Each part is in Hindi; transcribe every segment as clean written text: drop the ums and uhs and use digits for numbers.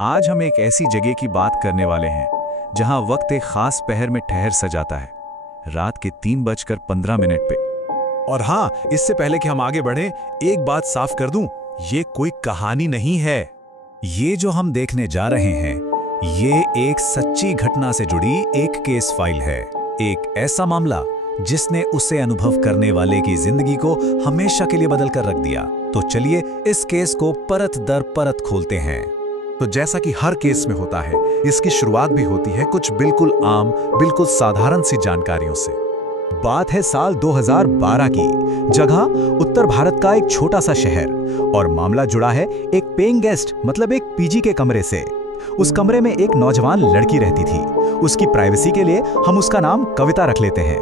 आज हम एक ऐसी जगह की बात करने वाले हैं जहां वक्त एक खास पहर में ठहर सा जाता है, रात के 3:15 पे। और हाँ, इससे पहले कि हम आगे बढ़ें, एक बात साफ कर दूं, ये कोई कहानी नहीं है। ये जो हम देखने जा रहे हैं, ये एक सच्ची घटना से जुड़ी एक केस फाइल है। एक ऐसा मामला जिसने उसे अनुभव करने वाले की जिंदगी को हमेशा के लिए बदल कर रख दिया। तो चलिए इस केस को परत दर परत खोलते हैं। तो जैसा कि हर केस में होता है, इसकी शुरुआत भी होती है कुछ बिल्कुल आम, बिल्कुल साधारण सी जानकारियों से। बात है साल 2012 की। जगह उत्तर भारत का एक छोटा सा शहर, और मामला जुड़ा है एक पेइंग गेस्ट मतलब एक पीजी के कमरे से। उस कमरे में एक नौजवान लड़की रहती थी। उसकी प्राइवेसी के लिए हम उसका नाम कविता रख लेते हैं।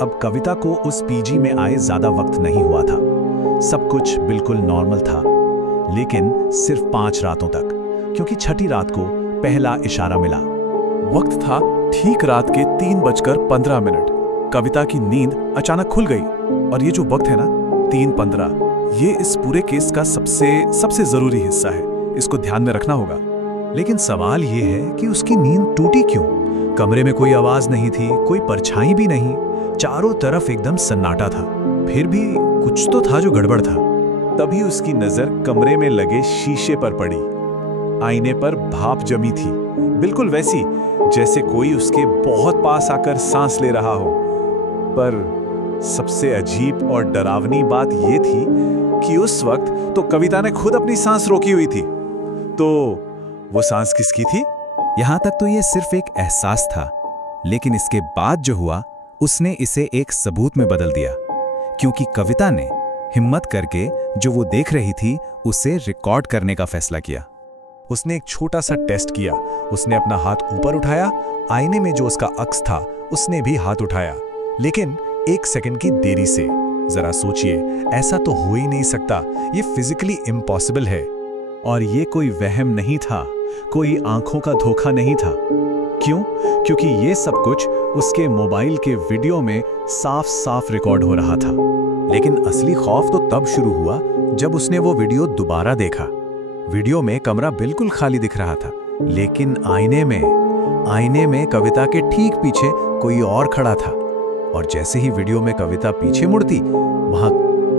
अब कविता को उस पीजी में आए ज्यादा वक्त नहीं हुआ था। सब कुछ बिल्कुल नॉर्मल था, लेकिन सिर्फ 5 रातों तक, क्योंकि छठी रात को पहला इशारा मिला। वक्त था ठीक रात के 3:15। कविता की नींद अचानक खुल गई। और ये जो वक्त है ना, 3:15, ये इस पूरे केस का सबसे जरूरी हिस्सा है। इसको ध्यान में रखना होगा। लेकिन सवाल ये है कि उसकी नींद टूटी क्यों? कमरे में कोई आवाज नहीं थी, कोई परछाई भी नहीं, चारों तरफ एकदम सन्नाटा था। फिर भी कुछ तो था जो गड़बड़ था। तभी उसकी नजर कमरे में लगे शीशे पर पड़ी। आईने पर भाप जमी थी, बिल्कुल वैसी जैसे कोई उसके बहुत पास आकर सांस ले रहा हो। पर सबसे अजीब और डरावनी बात यह थी कि उस वक्त तो कविता ने खुद अपनी सांस रोकी हुई थी। तो वो सांस किसकी थी? यहां तक तो ये सिर्फ एक एहसास था, लेकिन इसके बाद जो हुआ उसने इसे एक सबूत में बदल दिया। क्योंकि कविता ने हिम्मत करके जो वो देख रही थी उसे रिकॉर्ड करने का फैसला किया। उसने एक छोटा सा टेस्ट किया। उसने अपना हाथ ऊपर उठाया, आईने में जो उसका अक्स था उसने भी हाथ उठाया, लेकिन 1 सेकंड की देरी से। जरा सोचिए, ऐसा तो हो ही नहीं सकता, ये फिजिकली इम्पॉसिबल है। और ये कोई वहम नहीं था, कोई आंखों का धोखा नहीं था। क्यों? क्योंकि ये सब कुछ उसके मोबाइल के वीडियो में साफ साफ रिकॉर्ड हो रहा था। लेकिन असली खौफ तो तब शुरू हुआ जब उसने वो वीडियो दोबारा देखा। वीडियो में कमरा बिल्कुल खाली दिख रहा था, लेकिन आईने में कविता के ठीक पीछे कोई और खड़ा था। और जैसे ही वीडियो में कविता पीछे मुड़ती, वहां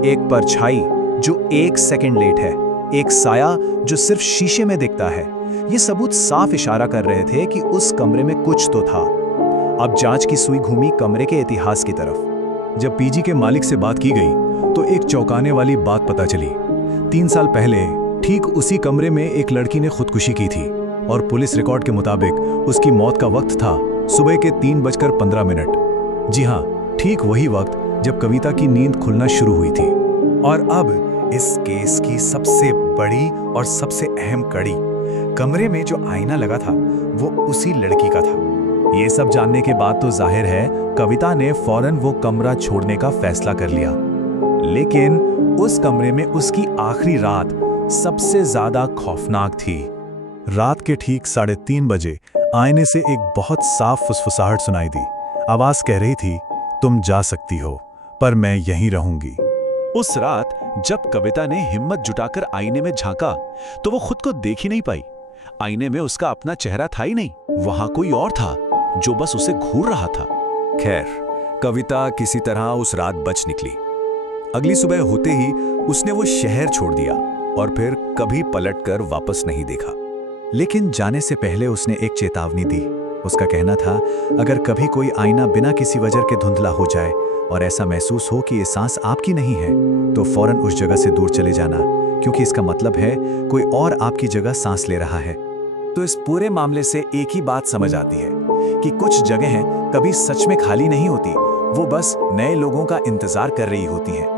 एक परछाई जो 1 सेकंड लेट है, एक साया जो सिर्फ शीशे में दिखता है। ये सबूत साफ इशारा कर रहे थे कि उस कमरे में कुछ तो था। अब जांच की सुई घूमी कमरे के इतिहास की तरफ। जब पीजी के मालिक से बात की गई तो एक चौंकाने वाली बात पता चली। 3 साल पहले ठीक उसी कमरे में एक लड़की ने खुदकुशी की थी, और पुलिस रिकॉर्ड के मुताबिक उसकी मौत का वक्त था सुबह के 3:15। जी हाँ, ठीक वही वक्त जब कविता की नींद खुलना शुरू हुई थी। और अब इस केस की सबसे बड़ी और सबसे अहम कड़ी, कमरे में जो आईना लगा था वो उसी लड़की का था। ये सब जानने के बाद तो जाहिर है कविता ने फौरन वो कमरा छोड़ने का फैसला कर लिया। लेकिन उस कमरे में उसकी आखिरी रात सबसे ज्यादा खौफनाक थी। रात के ठीक 3:30 बजे आईने से एक बहुत साफ फुसफुसाहट सुनाई दी। आवाज कह रही थी, तुम जा सकती हो, पर मैं यहीं रहूंगी। उस रात जब कविता ने हिम्मत जुटाकर आईने में झांका तो वो खुद को देख ही नहीं पाई। आईने में उसका अपना चेहरा था ही नहीं, वहां कोई और था जो बस उसे घूर रहा था। खैर, कविता किसी तरह उस रात बच निकली। अगली सुबह होते ही उसने वो शहर छोड़ दिया और फिर कभी पलटकर वापस नहीं देखा। लेकिन जाने से पहले उसने एक चेतावनी दी। उसका कहना था, अगर कभी कोई आईना बिना किसी वजह के धुंधला हो जाए और ऐसा महसूस हो कि ये सांस आपकी नहीं है, तो फौरन उस जगह से दूर चले जाना, क्योंकि इसका मतलब है कोई और आपकी जगह सांस ले रहा है। तो इस पूरे मामले से एक ही बात समझ आती है कि कुछ जगहें कभी सच में खाली नहीं होती, वो बस नए लोगों का इंतजार कर रही होती हैं।